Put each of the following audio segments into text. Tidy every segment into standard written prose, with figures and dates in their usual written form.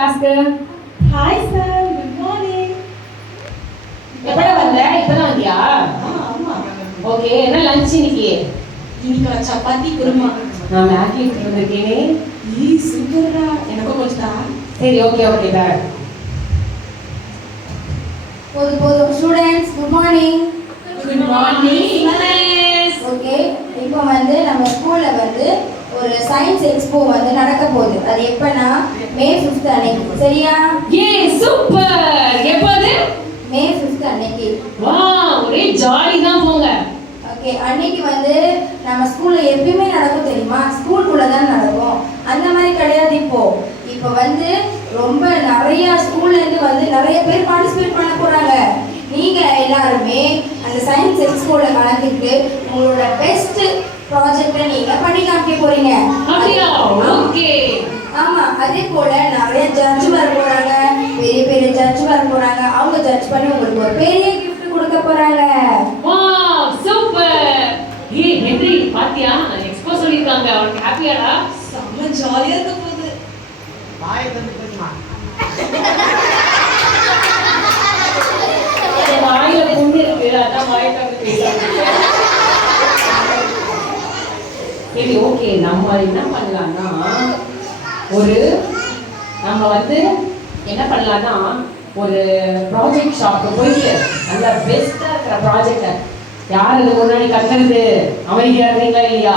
கிளாஸ்க்கு. Hi sir, good morning. எப்படா வந்த? இப்பதான் வந்தியா? ஆமா. ஓகே, என்ன லஞ்ச் இன்னைக்கு? இன்னைக்கு சப்பாத்தி குருமா. நான் மேகி வந்திருக்கேனே. சூப்பரா. எனக்கும் கொஞ்சம் தா. சரி, ஓகே ஓகே பேக். போதும் students, good morning. Good morning miss. Okay, இப்போ நம்ம ஸ்கூல்ல ஒரு சயின்ஸ் எக்ஸ்போ நடக்க போகுது. அது எப்பனா மே 5th அன்னைக்கு. சரியா? சூப்பர். எப்போது? மே 5th அன்னைக்கு. வாவ், ஒரே ஜாலி தான் போங்க. ஓகே, அன்னைக்கு நம்ம ஸ்கூல்ல எப்பயுமே நடக்கும் தெரியுமா? ஸ்கூலுக்குள்ள தான் நடக்கும். அந்த மாதிரி கிடையாது. இப்போ ரொம்ப நிறைய ஸ்கூல்ல இருந்து நிறைய பேர் பார்ட்டிசிபேட் பண்ண போறாங்க. நீங்க எல்லாருமே அந்த சயின்ஸ் எக்ஸ்போல கலந்துக்கிட்டு உங்களோட பெஸ்ட் ப்ராஜெக்ட்டை நீங்க பண்ணி காமிக்க போறீங்க. அப்படியா? ஓகே. ஆமா, அதே போல நிறைய ஜட்ஜ் வர போறாங்க. பெரிய பெரிய ஜட்ஜ் வர போறாங்க. அவங்க ஜட்ஜ் பண்ணி உங்களுக்கு ஒரு பெரிய கிஃப்ட் கொடுக்க போறாங்க. Wow, super. ஹென்றி, பாத்தியா? எக்ஸ்போ சொல்லிருக்காங்க. உனக்கு ஹாப்பியாடா? செம்ம ஜாலியா இருக்க போகுது. வாயை தந்து பேசுமா. வாயில புண்ணு இருக்கு, அதான் வாயை தந்து பேசுறேன். சரி, ஓகே. நம்ம என்ன பண்ணலாம்னா என்ன பண்ணலாம்னா ஒரு ப்ராஜெக்ட் ஷாப்க்கு போயிட்டு நல்ல பெஸ்டா இருக்கிற ப்ராஜெக்டை யார் இது முன்னாடி கத்துறது அமைதியா இருக்கீங்களா இல்லையா?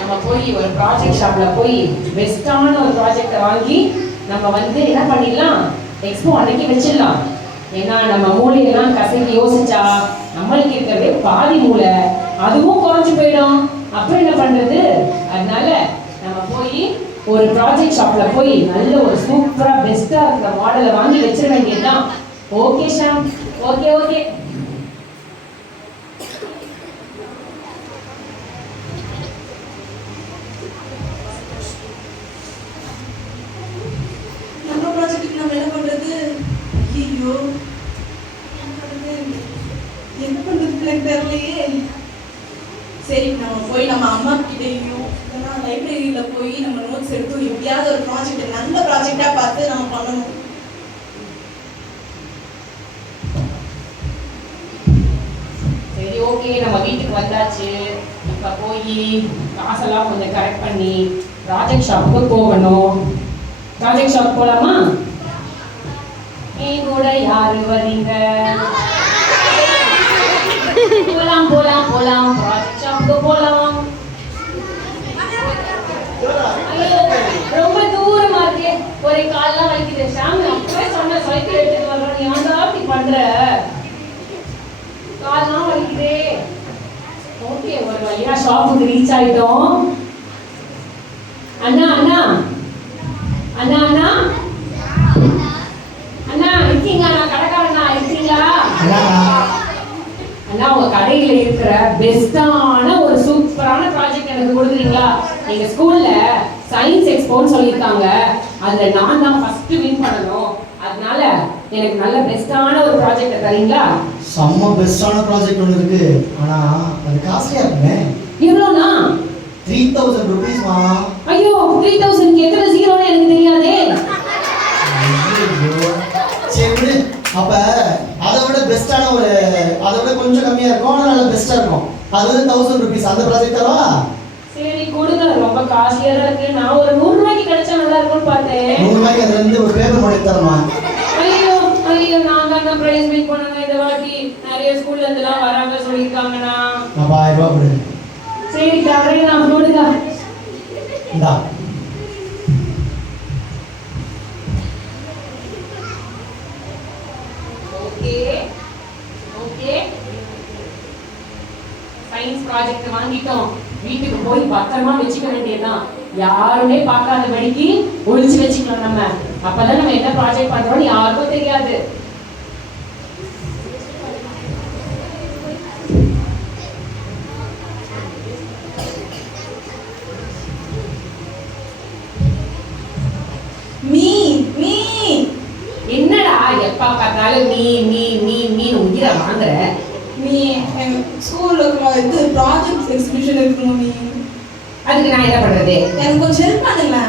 நம்ம போய் ஒரு ப்ராஜெக்ட் ஷாப்ல போய் பெஸ்டான ஒரு ப்ராஜெக்டை வாங்கி நம்ம என்ன பண்ணிடலாம், எக்ஸ்போ அன்னைக்கு வச்சிடலாம். ஏன்னா நம்ம மூளையெல்லாம் கசக்கி யோசிச்சா நம்மளுக்கு இருக்கிறதே பாதி மூளை, அதுவும் குறைஞ்சு போயிடும். அப்புறம் என்ன பண்றது? அதனால நம்ம போய் ஒரு ப்ராஜெக்ட் ஷாப்ல போய் நல்ல ஒரு சூப்பரா பெஸ்டா இருக்கிற மாடலை வாங்கி வச்சிட வேண்டியதுதான். Okay Sham, okay okay. நம்ம ப்ராஜெக்ட்டுக்கு நம்ம என்ன பண்றது? ஐயோ, என்ன பண்றதுன்னு எனக்கு தெரியலையே. சரி, நம்ம போய் நம்ம அம்மா கிட்டேயும் லைப்ரரியில போய் நம்ம நோட்ஸ் எடுத்து எப்படியாவது ஒரு ப்ராஜெக்ட் நல்ல ப்ராஜெக்டா பார்த்து நம்ம பண்ணணும். சரி, ஓகே. நம்ம வீட்டுக்கு வந்தாச்சு. இப்ப போய் காசெல்லாம் கொஞ்சம் கரெக்ட் பண்ணி ப்ராஜெக்ட் ஷாப்புக்கு போகணும். ப்ராஜெக்ட் ஷாப் போலாமா? என் கூட யாரு வரீங்க? போலாம் போலாம் போலாம், ப்ராஜெக்ட் ஷாப்புக்கு போலாம். ஐயோ, ரொம்ப தூரமா இருக்கே, ஒரு கால்லாம் வலிக்குது. ஷாம், அப்பவே சொன்ன சைக்கிள் எடுத்துட்டு வர்றோம், நீ ஏன்டா அப்படி பண்ற? கால்லாம் வலிக்குதே. ஓகே, ஒரு வழியா ஷாப்புக்கு ரீச் ஆயிட்டோம். அண்ணா அண்ணா அண்ணா அண்ணா அண்ணா இருக்கீங்க? நான் கடைக்காரண்ணா, இருக்கீங்களா? அண்ணா, உங்க கடையில இருக்கிற பெஸ்டான ஒரு சூப்பரான ப்ராஜெக்ட் எனக்கு கொடுக்குறீங்களா? எங்க ஸ்கூல்ல சயின்ஸ் எக்ஸ்போன்னு சொல்லியிருக்காங்க. அதுல நான் தான் ஃபர்ஸ்ட் வின் பண்ணணும். அதனால எனக்கு நல்ல பெஸ்டான ஒரு ப்ராஜெக்ட் தரீங்களா? செம்ம பெஸ்டான ப்ராஜெக்ட் ஒன்று இருக்கு. ஆனா அது காஸ்ட்லியா இருக்குமே. எவ்வளோண்ணா? 3000 ரூபீஸ்மா. ஐயோ, 3000 எத்தனை ஜீரோன்னு எனக்கு தெரியாதே. சரி, அப்ப அதை விட பெஸ்டான அதை விட கொஞ்சம் கம்மியா இருக்கும், ஆனால் நல்ல பெஸ்டா இருக்கும். அது 1000 ரூபீஸ். அந்த ப்ராஜெக்ட் தரவா? சரி, கொடுங்க. ரொம்ப காஸ்ட்லியா தான் இருக்கு. நான் ஒரு 100 ரூபாய்க்கு கிடைச்சா நல்லா இருக்கும்னு பார்த்தேன். 100 ரூபாய்க்கு அதுல இருந்து ஒரு பேப்பர் மாடல் தரமா? ஐயோ ஐயோ, நான் தான் பிரைஸ் வின் பண்ணணும். இந்த வாட்டி நிறைய ஸ்கூல்ல இருந்துலாம் வராங்க சொல்லியிருக்காங்கண்ணா. நான் 1000 ரூபாய் கொடு. சரி, தரேன். நான் கொடுங்க. இந்தா. ஓகே ஓகே, சயின்ஸ் ப்ராஜெக்ட் வாங்கிட்டோம். வீட்டுக்கு போய் பத்திரமா வச்சுக்க வேண்டியதுதான். யாருமே பார்க்காதபடிக்கு ஒளிச்சு வச்சுக்கலாம். நம்ம அப்பதான் நம்ம என்ன ப்ராஜெக்ட் பண்றோம்னு யாருக்கும் தெரியாது. என்னடா எப்ப பார்த்தாலும் நீ நீ நீ நீ உயிரை வாங்குற? நீ ஸ்கூல்ல ப்ராஜெக்ட் எக்ஸிபிஷன் இருக்கணும். அதுக்கு நான் என்ன பண்றது? எனக்கு கொஞ்சம் ஹெல்ப் பண்ணுங்களா?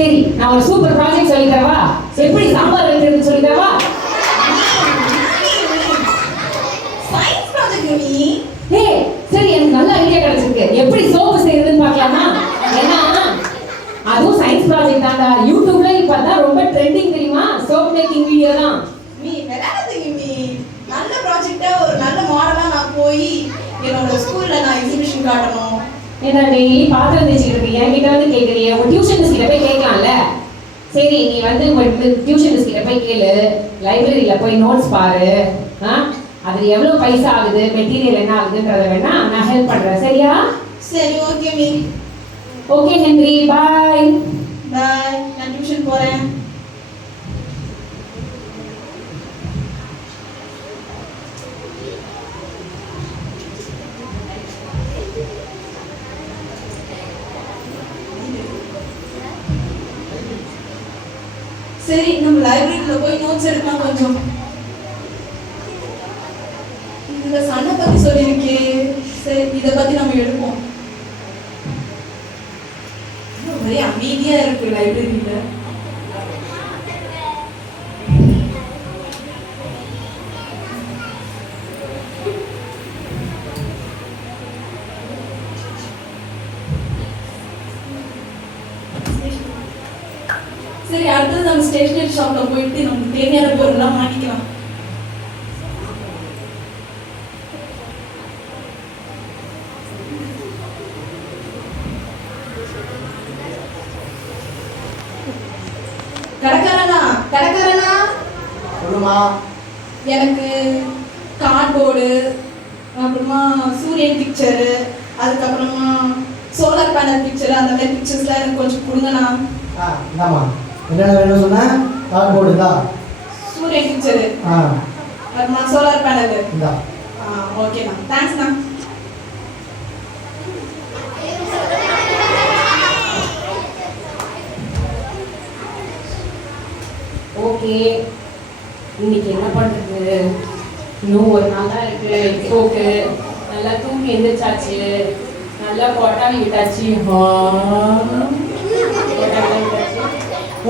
சரி, நான் ஒரு சூப்பர் ப்ராஜெக்ட் சொல்லி தரவா? எப்படி சாம்பார் வைக்கிறதுன்னு சொல்லி தரவா? சயின்ஸ் ப்ராஜெக்ட் நீ. ஏய், சரி, எனக்கு நல்ல ஐடியா கிடைச்சிருக்கு. எப்படி சோப்பு செய்யறதுன்னு பார்க்கலாமா? ஏன்னா அதுவும் சயின்ஸ் ப்ராஜெக்ட் தான்டா. யூடியூப்ல இப்பதான் ரொம்ப ட்ரெண்டிங் தெரியுமா? சோப் மேக்கிங் வீடியோ தான். நீ விளையாடுறீங்க நீ. நல்ல ப்ராஜெக்டா ஒரு நல்ல மாடலா நான் போய் என்னோட ஸ்கூல்ல நான் எக்ஸிபிஷன் காட்டணும். ஏன்னா டெய்லி பாத்திரம் தேய்ச்சிட்டு இருக்கு, என்கிட்ட வந்து கேட்குறீங்க. உங்க டியூஷன் மிஸ் கிட்ட போய் கேட்கலாம்ல. சரி, நீ வந்து உங்க டியூஷன் மிஸ் கிட்ட போய் கேளு. லைப்ரரியில போய் நோட்ஸ் பாரு. அது எவ்வளவு பைசா ஆகுது, மெட்டீரியல் என்ன ஆகுதுன்றத வேணா நான் ஹெல்ப் பண்றேன். சரியா? சரி, ஓகே மீ. ஓகே ஹென்றி, பாய். பாய். நான் டியூஷன் போறேன். சரி, நம்ம லைப்ரரியில போய் நோட்ஸ் எடுக்கலாம் கொஞ்சம். இதுல சண்டை பத்தி சொல்லியிருக்கே. சரி, இதை பத்தி நம்ம எடுப்போம். ஒரே அமைதியா இருக்கு லைப்ரரியில. சரி, அடுத்தது நம்ம ஸ்டேஷனரி ஷாப்ல போயிட்டு நமக்கு தேவையான பொருள்லாம் வாங்கிக்கலாம். கடைக்காரனா சொல்லுமா. எனக்கு கார்ட்போர்டு, அப்புறமா சூரியன் பிக்சரு, அதுக்கப்புறமா சோலார் பேனல் பிக்சரு, அந்த மாதிரி பிக்சர்ஸ்லாம் எனக்கு கொஞ்சம் கொடுங்கண்ணா. இந்தாம்மா, என்னென்ன வேணும் சொன்ன? கார்ட்போர்டு இதா, சூரியன் பிக்சரு, அப்புறமா சோலார் பேனல் இந்தா. ஓகேண்ணா, தேங்க்ஸ்ண்ணா. ஓகே, இன்னைக்கு என்ன பண்றது? இன்னும் ஒரு நாள் தான் இருக்கு. ஓகே, நல்லா தூங்கி எந்திரிச்சாச்சு, நல்லா கொட்டாவி விட்டாச்சு.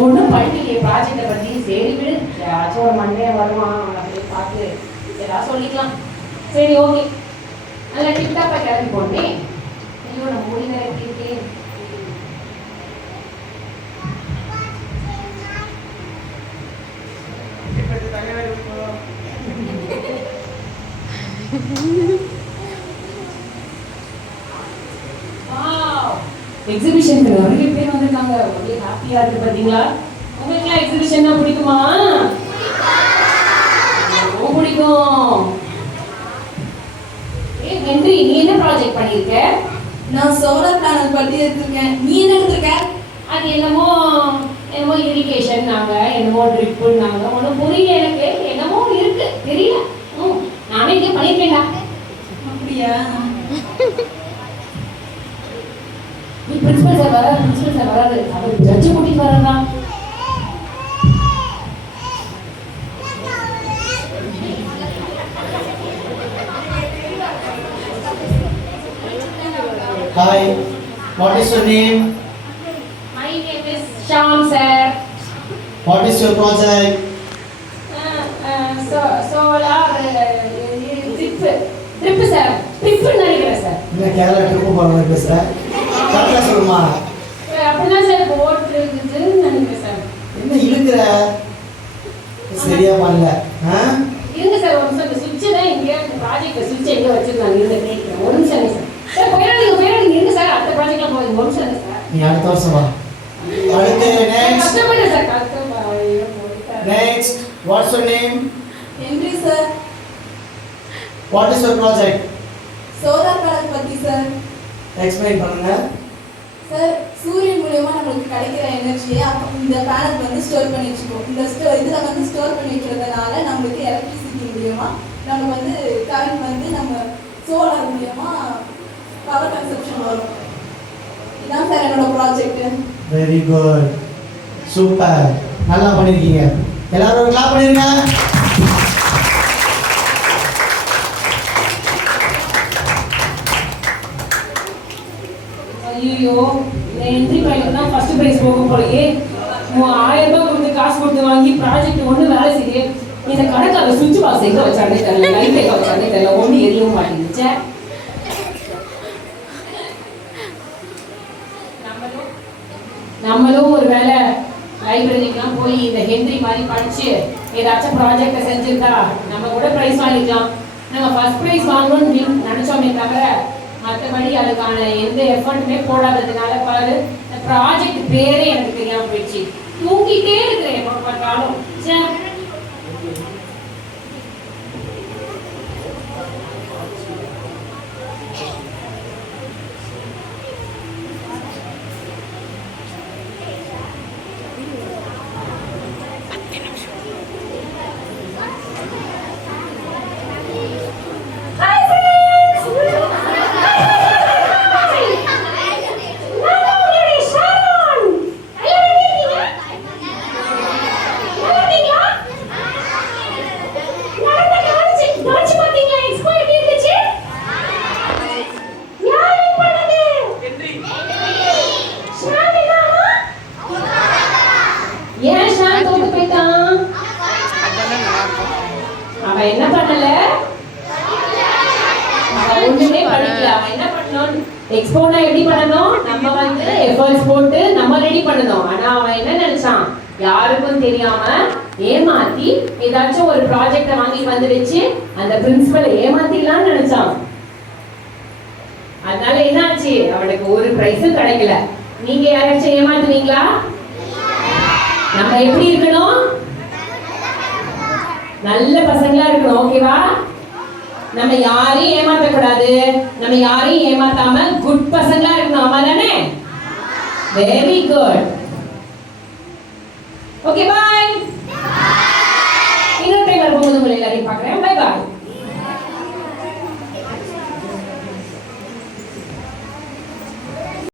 ஒன்றும் படிக்கலையே ப்ராஜெக்டை பற்றி. சரி விடு, ஏதாச்சும் ஒரு மண்டே வருவான், அப்படின்னு பார்த்து ஏதாவது சொல்லிக்கலாம். சரி, ஓகே, நல்லா டிப்டாப்பாக கிளம்பி போனே. ஐயோ, நம்ம முடிவு எப்படி இருக்கே. எக்ஸிபிஷனுக்கு நிறைய பேர் வந்திருக்காங்க. ஒரே ஹாப்பியா இருக்கு பாத்தீங்களா? உங்களுக்கு எக்ஸிபிஷன்னா பிடிக்குமா? ரொம்ப பிடிக்கும். ஏ ஹென்றி, நீ என்ன ப்ராஜெக்ட் பண்ணிருக்க? நான் சோலார் பேனல் பத்தி எடுத்திருக்கேன். நீ என்ன எடுத்திருக்க? அது என்னமோ இரிகேஷன் நாங்க, என்னமோ ட்ரிப்பு நாங்க. ஒன்றும் புரியல எனக்கு. என்னமோ இருக்கு, தெரியல. நானே இங்கே பண்ணிருக்கேன்டா. அப்படியா? பிரின்சிபல் சார் வராது. அவர் ஜட்ஜு கூட்டிட்டு வர்றதா? Hi, what is your name? My name is Shyam sir. What is your project? Solar trip sir. Trip நினைக்கிறேன் சார். என்ன கேரளா ட்ரிப்பு போகிற மாதிரி பேசுகிற? கரெக்டாக சொல்லுமா. அப்படிதான் சார் போட்டுருக்குதுன்னு நினைக்கிறேன் சார். என்ன இழுக்கிற? சரியா பண்ணல. இருங்க சார், ஒரு நிமிஷம். இந்த சுவிட்சை தான் இங்கே ப்ராஜெக்ட் சுவிட்சை எங்கே வச்சிருக்காங்க இருங்க கேட்குறேன். ஒரு நிமிஷம் சார். சார் போயிடாதீங்க இருங்க சார். அடுத்த ப்ராஜெக்ட்லாம் போய் ஒரு நிமிஷம் சார். நீ அடுத்த வருஷம் வா. அடுத்து நெக்ஸ்ட். கஷ்டப்பட்டேன் sir. Next, what's your name? Henry sir. What is your project? Solar panel பத்தி சார். Explain பண்ணுங்க. சார், சூரியன் மூலமா நமக்கு கிடைக்கிற எனர்ஜியை இந்த பேனல் வந்து ஸ்டோர் பண்ணி வச்சுக்கோம். இதுல வந்து ஸ்டோர் பண்ணி வைக்கிறதுனால நம்மளுக்கு எலக்ட்ரிசிட்டி மூலமா நமக்கு வந்து கரண்ட் வந்து நம்ம சோலார் மூலமா பவர் கன்சப்ஷன் வரும். இதான் சார் என்னோட ப்ராஜெக்ட். வெரி குட், சூப்பர், நல்லா பண்ணிருக்கீங்க. எல்லாரும் கிளாப் பண்ணிருங்க. ஐயோ, என்ட்ரி பையனுக்கு தான் ஃபர்ஸ்ட் ப்ரைஸ் போகும் போலயே. 1000 ரூபாய் கொடுத்து காசு கொடுத்து வாங்கி ப்ராஜெக்ட் ஒன்று வேலை செய்யுது. இந்த கணக்காக சுவிட்ச் பாக்ஸ் எங்கே வச்சானே தெரியல, லைட் எங்கே வச்சானே தெரியல, ஒன்று எரியவும் மாட்டேங்குச்சு. நம்மளும் ஒரு வேலை லைப்ரரிக்கெல்லாம் போய் இந்த ஹென்றி மாதிரி படிச்சு ஏதாச்சும் ப்ராஜெக்டை செஞ்சுருந்தா நம்ம கூட ப்ரைஸ் வாங்கிக்கலாம். நம்ம ஃபர்ஸ்ட் ப்ரைஸ் வாங்கணும்னு நினைச்சோமே தவிர மற்றபடி அதுக்கான எந்த எஃபர்ட்டுமே போடாததுனால பாரு இந்த ப்ராஜெக்ட் பேரே எனக்கு தெரியாம போயிடுச்சு. தூங்கிட்டே இருக்கிறேன் எப்போ பார்த்தாலும். என்ன பண்ணல, ஒண்ணுமே படிக்கல. அவன் என்ன பண்ணணும், எக்ஸ்போனா எப்படி பண்ணணும், நம்ம வந்து எஃபர்ட்ஸ் போட்டு நம்ம ரெடி பண்ணணும். ஆனா அவன் என்ன நினைச்சான், யாருக்கும் தெரியாம ஏமாத்தி ஏதாச்சும் ஒரு ப்ராஜெக்ட வாங்கி வந்து வச்சு அந்த பிரின்சிபலை ஏமாத்திடலாம்னு நினைச்சான். அதனால என்ன ஆச்சு, அவனுக்கு ஒரு பிரைஸும் கிடைக்கல. நீங்க யாராச்சும் ஏமாத்துவீங்களா? நம்ம எப்படி இருக்கணும், நல்ல பசங்களா இருக்கணும். ஓகேவா? நம்ம யாரையும் ஏமாத்த கூடாது, நம்ம யாரையும் ஏமாத்தாம குட் பசங்களா இருக்கணும். ஆமா தானே? Very good. ஓகேவா?